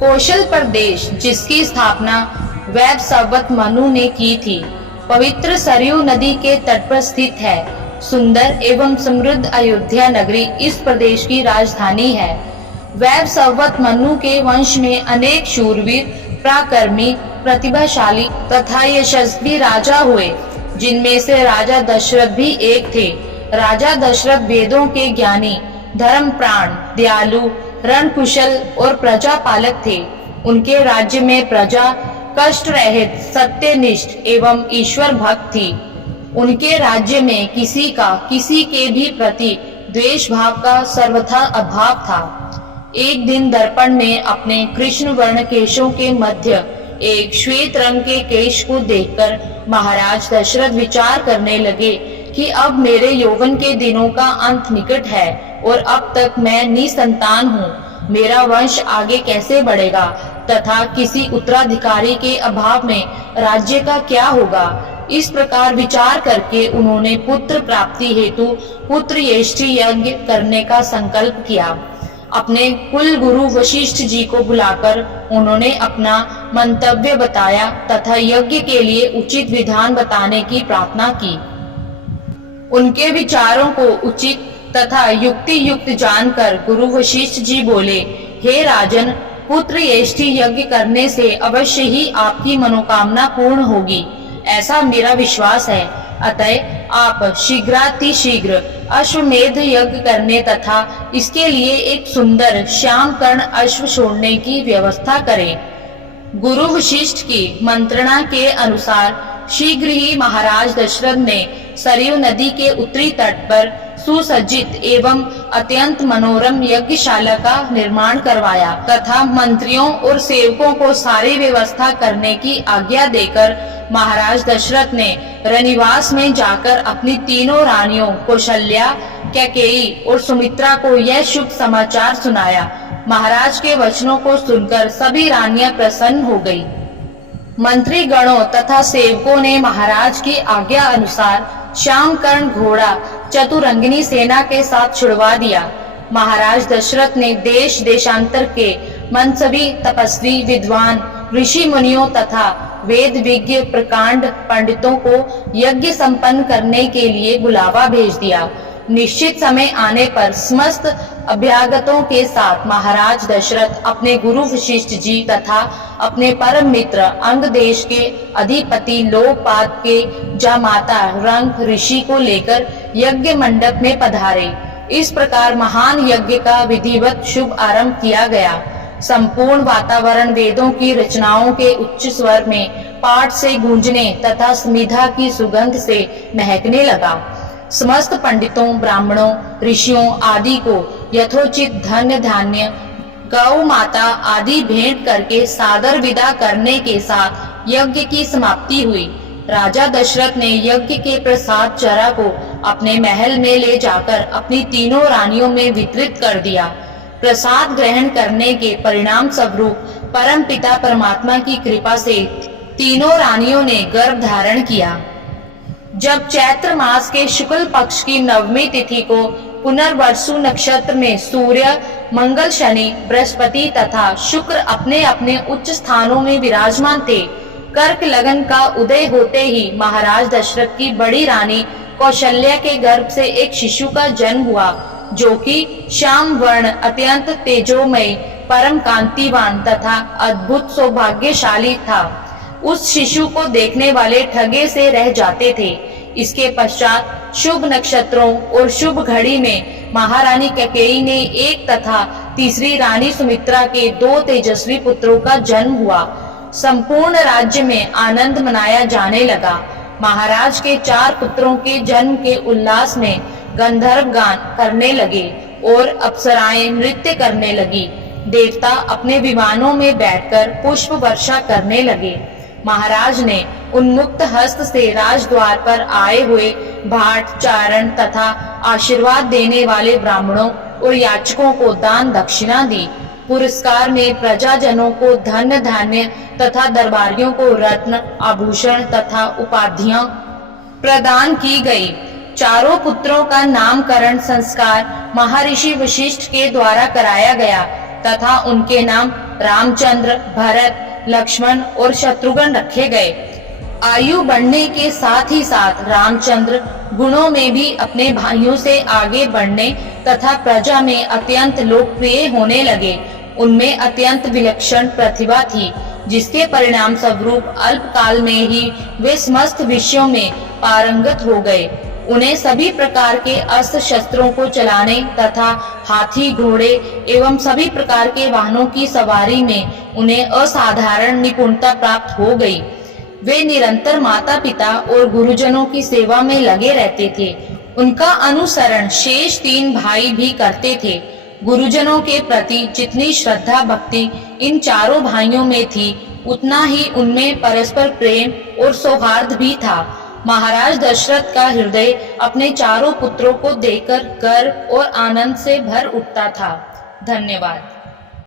कौशल प्रदेश, जिसकी स्थापना वैवस्वत मनु ने की थी, पवित्र सरयू नदी के तट पर स्थित है। सुंदर एवं समृद्ध अयोध्या नगरी इस प्रदेश की राजधानी है। वैवस्वत मनु के वंश में अनेक शूरवीर, पराक्रमी, प्रतिभाशाली तथा यशस्वी राजा हुए, जिनमें से राजा दशरथ भी एक थे। राजा दशरथ वेदों के ज्ञानी, धर्मप्राण, दयालु, रणकुशल और प्रजापालक थे। उनके राज्य में प्रजा कष्ट रहित, सत्यनिष्ठ एवं ईश्वर भक्त थी। उनके राज्य में किसी के भी प्रति द्वेष भाव का सर्वथा अभाव था। एक दिन दर्पण में अपने कृष्ण वर्ण केशों के मध्य एक श्वेत रंग के केश को देखकर महाराज दशरथ विचार करने लगे कि अब मेरे यौवन के दिनों का अंत निकट है और अब तक मैं निसंतान हूँ। मेरा वंश आगे कैसे बढ़ेगा तथा किसी उत्तराधिकारी के अभाव में राज्य का क्या होगा। इस प्रकार विचार करके उन्होंने पुत्र प्राप्ति हेतु पुत्रयेष्टि यज्ञ करने का संकल्प किया। अपने कुल गुरु वशिष्ठ जी को बुलाकर उन्होंने अपना मंतव्य बताया तथा यज्ञ के लिए उचित विधान बताने की प्रार्थना की। उनके विचारों को उचित तथा युक्ति युक्त जानकर गुरु वशिष्ठ जी बोले, हे राजन, पुत्रयेष्टि यज्ञ करने से अवश्य ही आपकी मनोकामना पूर्ण होगी, ऐसा मेरा विश्वास है। अतः आप शीघ्रातिशीघ्र अश्वमेध यज्ञ करने तथा इसके लिए एक सुंदर श्याम कर्ण अश्व छोड़ने की व्यवस्था करें। गुरु वशिष्ठ की मंत्रणा के अनुसार शीघ्र ही महाराज दशरथ ने सरयू नदी के उत्तरी तट पर सुसज्जित एवं अत्यंत मनोरम यज्ञशाला का निर्माण करवाया तथा मंत्रियों और सेवकों को सारी व्यवस्था करने की आज्ञा देकर महाराज दशरथ ने रनिवास में जाकर अपनी तीनों रानियों कौशल्या, कैकेयी और सुमित्रा को यह शुभ समाचार सुनाया। महाराज के वचनों को सुनकर सभी रानियां प्रसन्न हो गई। मंत्री गणों तथा सेवकों ने महाराज की आज्ञा अनुसार श्याम कर्ण घोड़ा चतुरंगिनी सेना के साथ छुड़वा दिया। महाराज दशरथ ने देश देशांतर के मनसबी, तपस्वी, विद्वान, ऋषि मुनियों तथा वेद विज्ञ, प्रकांड पंडितों को यज्ञ संपन्न करने के लिए बुलावा भेज दिया। निश्चित समय आने पर समस्त अभ्यागतों के साथ महाराज दशरथ अपने गुरु वशिष्ठ जी तथा अपने परम मित्र अंग देश के अधिपति लोकपाद के जामाता रंग ऋषि को लेकर यज्ञ मंडप में पधारे। इस प्रकार महान यज्ञ का विधिवत शुभ आरंभ किया गया। संपूर्ण वातावरण वेदों की रचनाओं के उच्च स्वर में पाठ से गूंजने तथा स्मिधा की सुगंध से महकने लगा। समस्त पंडितों, ब्राह्मणों, ऋषियों आदि को यथोचित धन्य धान्य, गौ माता आदि भेंट करके सादर विदा करने के साथ यज्ञ की समाप्ति हुई। राजा दशरथ ने यज्ञ के प्रसाद चरा को अपने महल में ले जाकर अपनी तीनों रानियों में वितरित कर दिया। प्रसाद ग्रहण करने के परिणाम स्वरूप परम पिता परमात्मा की कृपा से तीनों रानियों ने गर्भ धारण किया। जब चैत्र मास के शुक्ल पक्ष की नवमी तिथि को पुनर्वसु नक्षत्र में सूर्य, मंगल, शनि, बृहस्पति तथा शुक्र अपने अपने उच्च स्थानों में विराजमान थे, कर्क लगन का उदय होते ही महाराज दशरथ की बड़ी रानी कौशल्या के गर्भ से एक शिशु का जन्म हुआ, जो कि श्याम वर्ण, अत्यंत तेजोमय, परम कांतिवान तथा अद्भुत सौभाग्यशाली था। उस शिशु को देखने वाले ठगे से रह जाते थे। इसके पश्चात शुभ नक्षत्रों और शुभ घड़ी में महारानी कैकेयी ने एक तथा तीसरी रानी सुमित्रा के 2 तेजस्वी पुत्रों का जन्म हुआ। संपूर्ण राज्य में आनंद मनाया जाने लगा। महाराज के 4 पुत्रों के जन्म के उल्लास में गंधर्व गान करने लगे और अप्सराएं नृत्य करने लगी। देवता अपने विमानों में बैठकर पुष्प वर्षा करने लगे। महाराज ने उन्मुक्त हस्त से राजद्वार पर आए हुए भाट, चारण तथा आशीर्वाद देने वाले ब्राह्मणों और याचकों को दान दक्षिणा दी। पुरस्कार में प्रजाजनों को धन धान्य तथा दरबारियों को रत्न, आभूषण तथा उपाधियां प्रदान की गई। चारों पुत्रों का नामकरण संस्कार महर्षि वशिष्ठ के द्वारा कराया गया। तथा उनके नाम रामचंद्र, भरत, लक्ष्मण और शत्रुघ्न रखे गए। आयु बढ़ने के साथ ही साथ रामचंद्र गुणों में भी अपने भाइयों से आगे बढ़ने तथा प्रजा में अत्यंत लोकप्रिय होने लगे। उनमें अत्यंत विलक्षण प्रतिभा थी, जिसके परिणाम स्वरूप अल्प काल में ही वे समस्त विषयों में पारंगत हो गए। उन्हें सभी प्रकार के अस्त्र शस्त्रों को चलाने तथा हाथी, घोड़े एवं सभी प्रकार के वाहनों की सवारी में उन्हें असाधारण निपुणता प्राप्त हो गई। वे निरंतर माता पिता और गुरुजनों की सेवा में लगे रहते थे। उनका अनुसरण शेष 3 भाई भी करते थे। गुरुजनों के प्रति जितनी श्रद्धा भक्ति इन चारों भाइयों में थी, उतना ही उनमें परस्पर प्रेम और सौहार्द भी था। महाराज दशरथ का हृदय अपने चारों पुत्रों को देखकर गर्व और आनंद से भर उठता था। धन्यवाद।